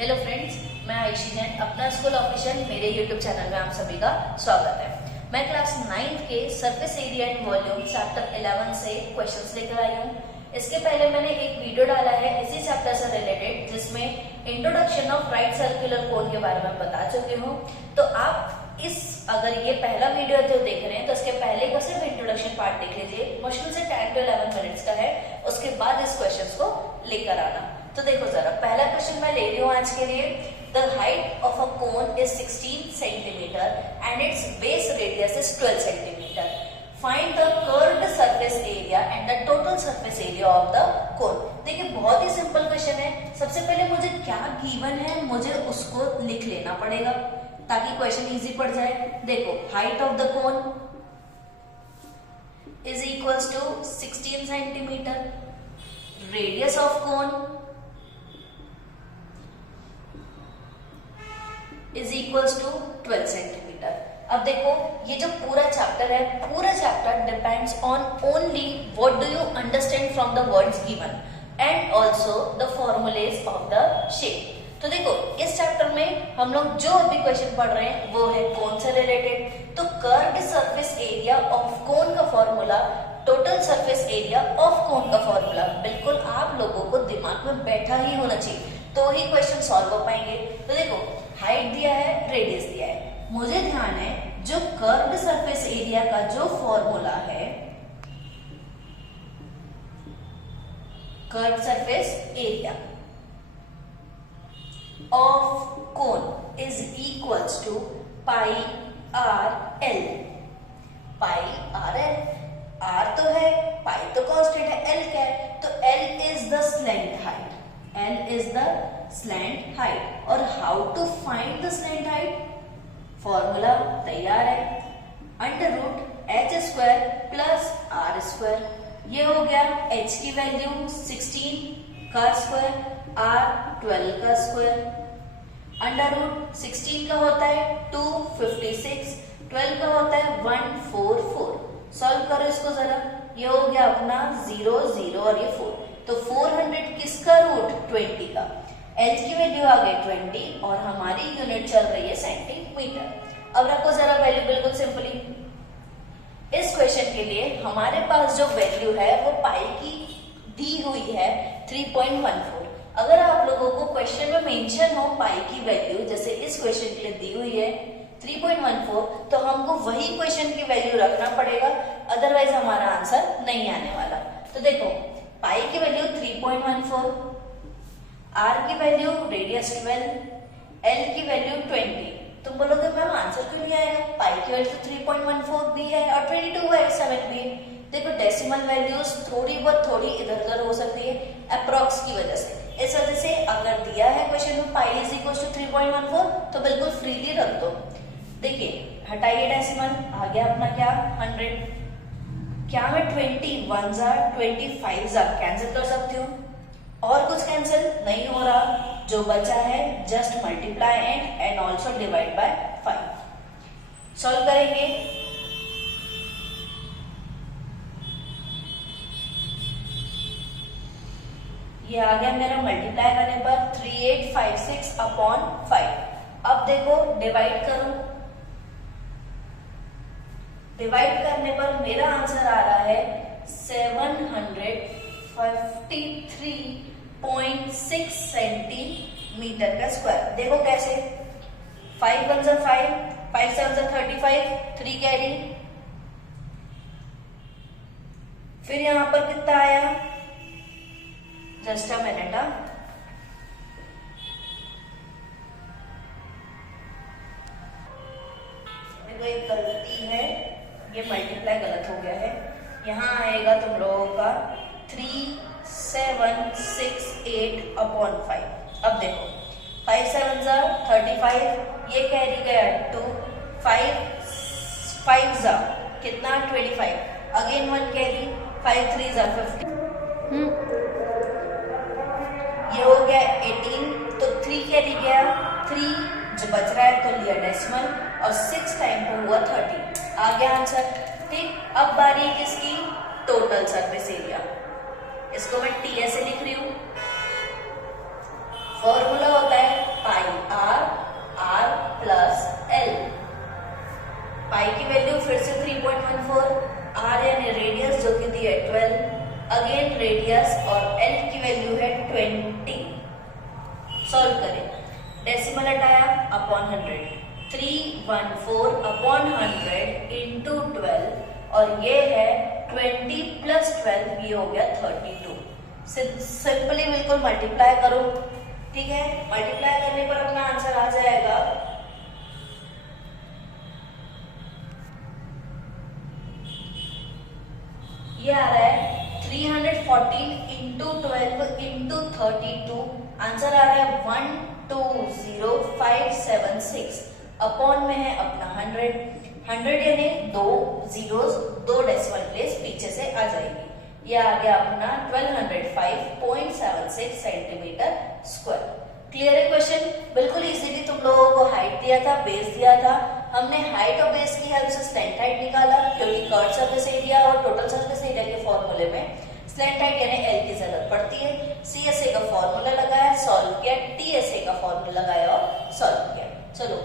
Hello friends, मैं आयुषी जैन, अपना school official मेरे यूट्यूब चैनल में आप सभी का स्वागत है। मैं क्लास 9th के surface area and volume chapter 11 से क्वेश्चंस लेकर आई हूँ। इसके पहले मैंने एक वीडियो डाला है इसी चैप्टर से रिलेटेड, जिसमें introduction of right circular cone के बारे में बता चुकी हूँ। तो आप अगर ये पहला वीडियो जो देख रहे हैं तो इसके पहले का सिर्फ इंट्रोडक्शन पार्ट देख लीजिए, मुश्किल से 10 to 11 मिनट्स का है। उसके बाद इस क्वेश्चन को लेकर आना। तो देखो जरा, पहला क्वेश्चन मैं ले रही हूँ आज के लिए। The height of a cone is 16 centimetre and it's base radius is 12 centimetre. Find the curved surface area and the total surface area of the कोन। देखिए, बहुत ही सिंपल क्वेश्चन है। सबसे पहले मुझे क्या गिवन है, मुझे उसको लिख लेना पड़ेगा ताकि क्वेश्चन इजी पड़ जाए। देखो, height of the cone is equals to 16 centimetre, radius of cone is equals to 12 centimetre. अब देखो, ये जो पूरा चैप्टर है, पूरा chapter depends on only what do you understand from the words given and also the formulae of the shape. तो देखो, इस चैप्टर में हम लोग जो अभी क्वेश्चन पढ़ रहे हैं वो है कोन से रिलेटेड। तो curved surface area of cone का formula, total surface area of cone का फॉर्मूला बिल्कुल आप लोगों को दिमाग में बैठा ही होना चाहिए, तो ही क्वेश्चन सॉल्व हो पाएंगे। तो देखो, हाइट दिया है, रेडियस दिया है, मुझे ध्यान है जो कर्व्ड सरफेस एरिया का जो फॉर्मूला है, curved surface area of cone is equals to pi r l. Pi r l, r तो है, पाई तो कांस्टेंट है, एल क्या है? तो L is the slant height, L is the slant height. और how to find the slant height? Formula तैयार है, under root H square plus R square. ये हो गया h की वैल्यू 16 का स्क्वायर, r 12 का स्क्वायर। अंडर रूट 16 का होता है 256, 12 का होता है 144। सॉल्व करो इसको जरा, ये हो गया अपना 0 0 और ये 4। तो 400 किसका रूट? 20 का। L की वैल्यू आ गई 20 और हमारी यूनिट चल रही है सेंटीमीटर। अब रखो जरा वैल्यू बिल्कुल सिंपली। इस क्वेश्चन के लिए हमारे पास जो वैल्यू है वो पाई की दी हुई है 3.14। अगर आप लोगों को क्वेश्चन में मेंशन हो पाई की वैल्यू, जैसे इस क्वेश्चन के लिए दी हुई है 3.14, तो हमको वही क्वेश्चन की वैल्यू रखना पड़ेगा, अदरवाइज हमारा आंसर नहीं आने वाला। तो देखो, पाई की वैल्यू 3.14, आर की वैल्यू रेडियस 12, एल की वैल्यू 20। तुम बोलोगे मैम आंसर क्यों नहीं आएगा? पाई की वैल्यू 3.14 भी है और 22/7 भी है। देखो, डेसिमल वैल्यूज थोड़ी इधर उधर हो सकती है अप्रॉक्स की वजह से। इस वजह से अगर दिया है क्वेश्चन में पाई इज इक्वल टू 3.14 तो बिल्कुल फ्रीली रख दो। देखिए, हटाइए डेसिमल, आ गया अपना क्या 100। क्या मैं 21 जार 25 जार कैंसिल कर सकती हूँ? और कुछ कैंसिल नहीं हो रहा, जो बचा है just multiply and also divide by 5। Solve करेंगे। ये आ गया मेरा मल्टीप्लाई करने पर 3856 अपॉन 5। अब देखो, डिवाइड करो, डिवाइड करने पर मेरा आंसर आ रहा है 753.6 सेंटीमीटर का स्क्वायर। देखो कैसे, 5 1 5, 5 7 35, 3 कैरी। फिर यहां पर कितना आया? Just a minute. देखो, एक गलती है, ये मल्टीप्लाई गलत हो गया है। यहाँ आएगा तुम लोगों का 3768 अपॉन 5। अब देखो, 5 7 जा 35, ये कैरी गया 2, 5 जा कितना 25, अगेन 1 कैरी, 5 3 जा 50, ये हो गया 18। तो 3 कैरी गया, 3 जो बच रहा है तो लिया डेसिमल और 6 टाइम को हुआ 30। आ गया आंसर। ठीक, अब बारी है किसकी? Total surface area. इसको मैं टी ऐसे लिख रही हूं। फॉर्मूला होता है सॉल्व करें, डेसिमल हटाया अपॉन 100, 314 अपॉन 100 इंटू 12 और ये है 20 प्लस 12, ये हो गया 32। सिंपली बिल्कुल मल्टीप्लाई करो, ठीक है। मल्टीप्लाई करने पर अपना आंसर आ जाएगा ये आ रहा है 314 इंटू 12 इंटू 32, आंसर आ रहा है 120576 अपॉन में है अपना 100 यानी 2 जीरोस 2 डेसिमल प्लेस पीछे से आ जाएगी। ये आ गया अपना 1205.76 सेंटीमीटर स्क्वायर। क्लियर है क्वेश्चन? बिल्कुल इजीली तुम लोगों को हाइट दिया था, बेस दिया था, हमने हाइट और बेस की हेल्प से स्लैंट हाइट निकाला, क्योंकि कर्व सरफेस एरिया और टोटल सरफेस एरिया के फॉर्मूले में स्लैंट हाइट यानी एल की जरूरत पड़ती है। CSA का फॉर्मूला लगाया, सॉल्व किया, TSA का फॉर्मूला लगाया और सॉल्व किया। चलो